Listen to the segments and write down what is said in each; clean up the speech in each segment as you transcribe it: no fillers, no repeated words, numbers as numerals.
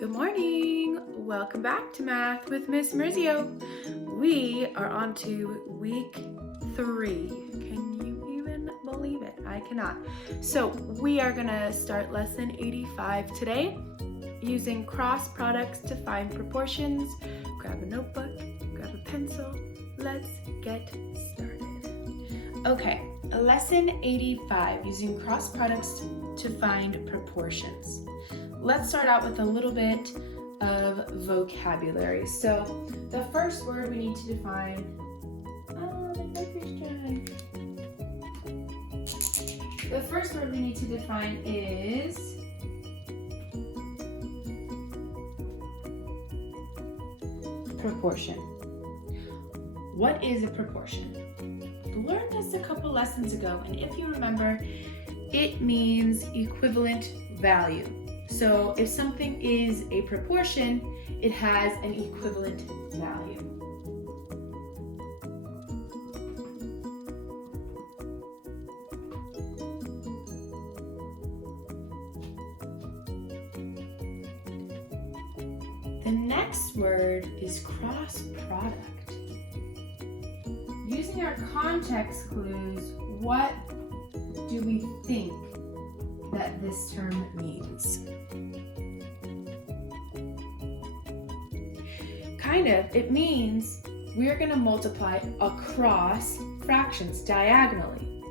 Good morning. Welcome back to Math with Miss Merzio. We are on to week 3. Can you even believe it? I cannot. So we are gonna start lesson 85 today using cross products to find proportions. Grab a notebook, grab a pencil. Let's get started. Okay, lesson 85 using cross products to find proportions. Let's start out with a little bit of vocabulary. So the first word we need to define, the first word we need to define is proportion. What is a proportion? We learned this a couple lessons ago, and if you remember, it means equivalent value. So if something is a proportion, it has an equivalent value. The next word is cross product. Using our context clues, what do we think that this term means? It means we're going to multiply across fractions diagonally.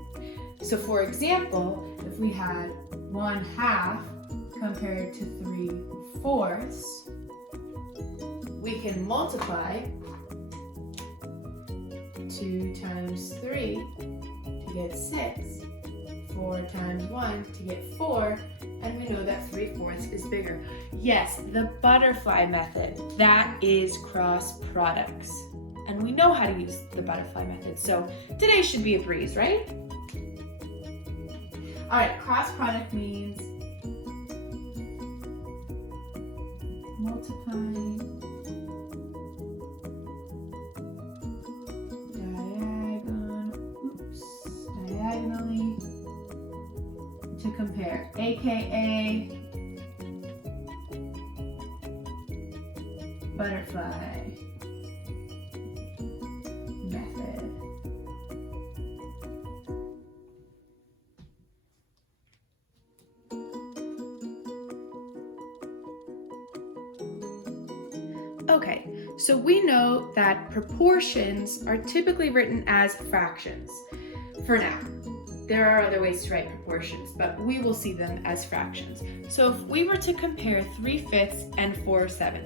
So for example, if we had 1/2 compared to 3/4, we can multiply 2 times 3 to get 6, 4 times 1 to get 4, and we know that 3/4 is bigger. Yes, the butterfly method, that is cross products. And we know how to use the butterfly method, so today should be a breeze, right? All right, cross product means multiplying diagonally to compare, aka butterfly method. Okay, so we know that proportions are typically written as fractions for now. There are other ways to write proportions, but we will see them as fractions. So if we were to compare 3/5 and 4/7,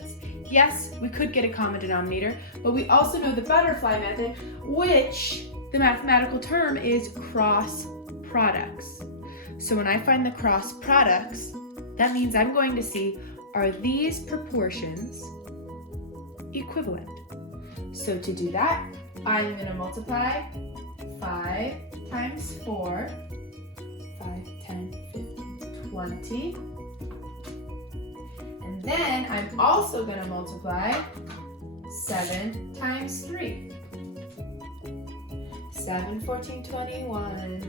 yes, we could get a common denominator, but we also know the butterfly method, which the mathematical term is cross products. So when I find the cross products, that means I'm going to see, are these proportions equivalent? So to do that, I'm going to multiply 5 times 4, 5, 10, 15, 20. And then I'm also going to multiply 7 times 3. 7, 14, 21.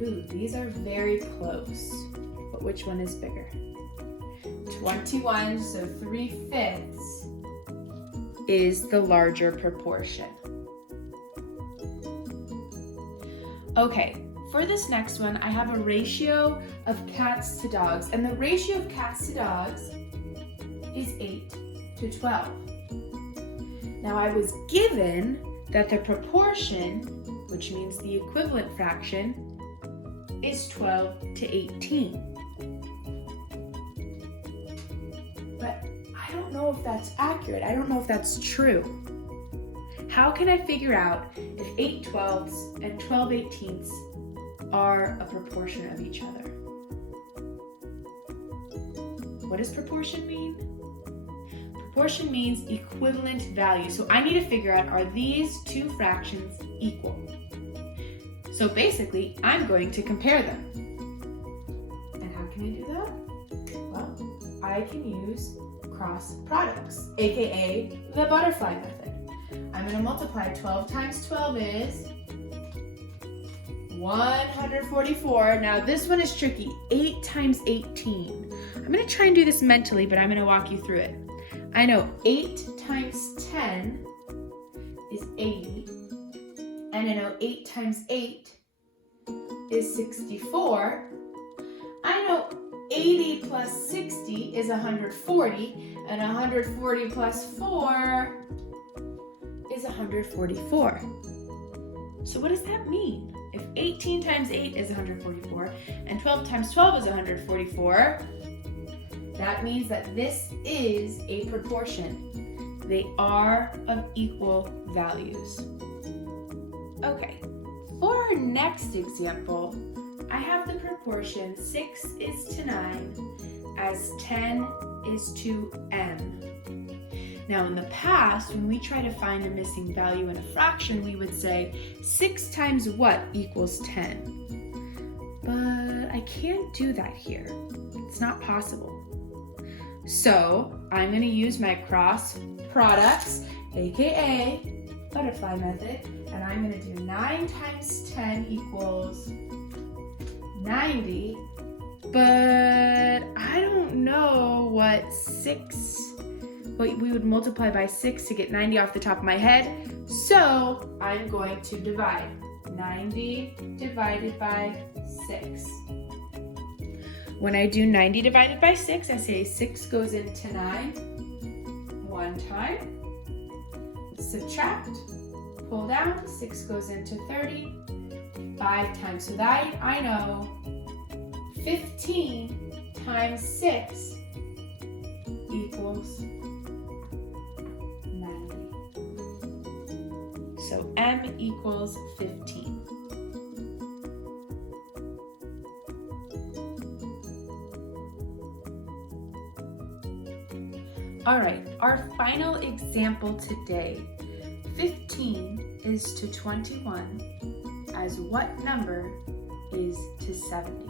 Ooh, these are very close. But which one is bigger? 21, so 3/5 is the larger proportion. Okay, for this next one, I have a ratio of cats to dogs, and the ratio of cats to dogs is 8 to 12. Now I was given that the proportion, which means the equivalent fraction, is 12 to 18. But I don't know if that's accurate. I don't know if that's true. How can I figure out if 8/12 and 12/18 are a proportion of each other? What does proportion mean? Proportion means equivalent value. So I need to figure out, are these two fractions equal? So basically, I'm going to compare them. And how can I do that? Well, I can use cross products, aka the butterfly method. I'm going to multiply 12 times 12 is 144. Now this one is tricky. 8 times 18. I'm going to try and do this mentally, but I'm going to walk you through it. I know 8 times 10 is 80. And I know 8 times 8 is 64. I know 80 plus 60 is 140. And 140 plus 4 is 144. So what does that mean? If 18 times 8 is 144 and 12 times 12 is 144, that means that this is a proportion. They are of equal values. Okay, for our next example, I have the proportion 6 is to 9 as 10 is to m. Now in the past, when we try to find a missing value in a fraction, we would say 6 times what equals 10? But I can't do that here. It's not possible. So I'm going to use my cross products, aka butterfly method, and I'm going to do 9 times 10 equals 90, but I don't know what we would multiply by 6 to get 90 off the top of my head, so I'm going to divide. 90 divided by 6. When I do 90 divided by 6, I say 6 goes into 9 one time. Subtract, pull down, 6 goes into 30 5 times. So that I know 15 times 6 equals 90. So m equals 15. All right, our final example today. 15 is to 21 as what number is to 70?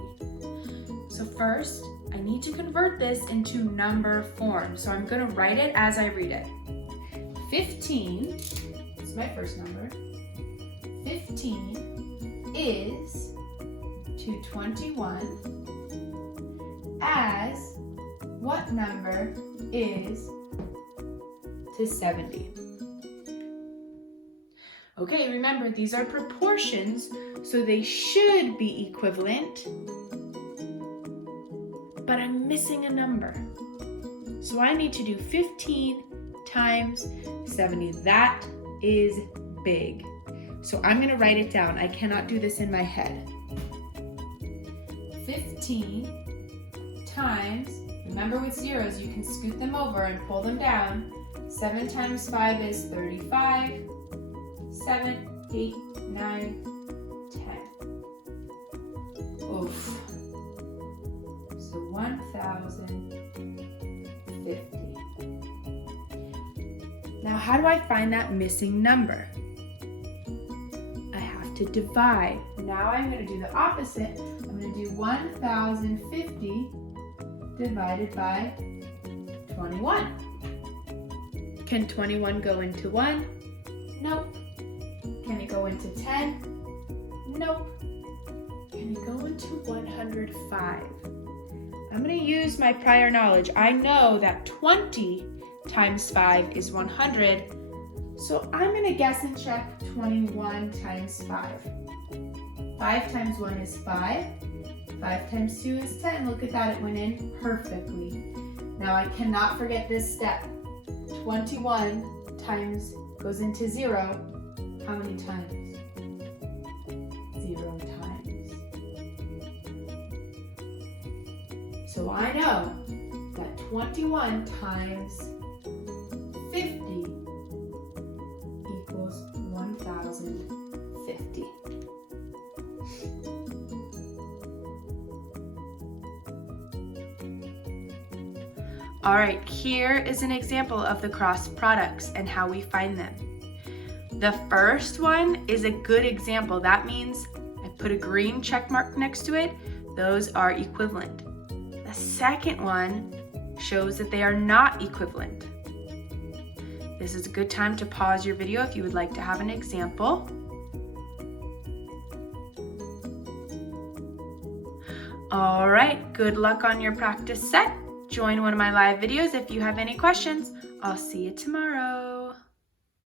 So first, I need to convert this into number form. So I'm going to write it as I read it. 15 is my first number. 15 is to 21 as what number is to 70? Okay, remember these are proportions, so they should be equivalent, but I'm missing a number. So I need to do 15 times 70. That is big. So I'm going to write it down. I cannot do this in my head. 15 times, remember with zeros, you can scoot them over and pull them down. 7 times 5 is 35. 7, 8, 9, 10. Oof. So 1,050. Now, how do I find that missing number? I have to divide. Now I'm going to do the opposite. I'm going to do 1,050 divided by 21. Can 21 go into 1? Nope. Can it go into 10? Nope. Can it go into 105? I'm going to use my prior knowledge. I know that 20 times 5 is 100, so I'm going to guess and check 21 times 5. 5 times 1 is 5. 5 times 2 is 10. Look at that, it went in perfectly. Now I cannot forget this step. 21 times goes into 0. How many times? 0 times. So I know that 21 times 50 equals 1,050. All right, here is an example of the cross products and how we find them. The first one is a good example. That means I put a green check mark next to it. Those are equivalent. The second one shows that they are not equivalent. This is a good time to pause your video if you would like to have an example. All right, good luck on your practice set. Join one of my live videos if you have any questions. I'll see you tomorrow.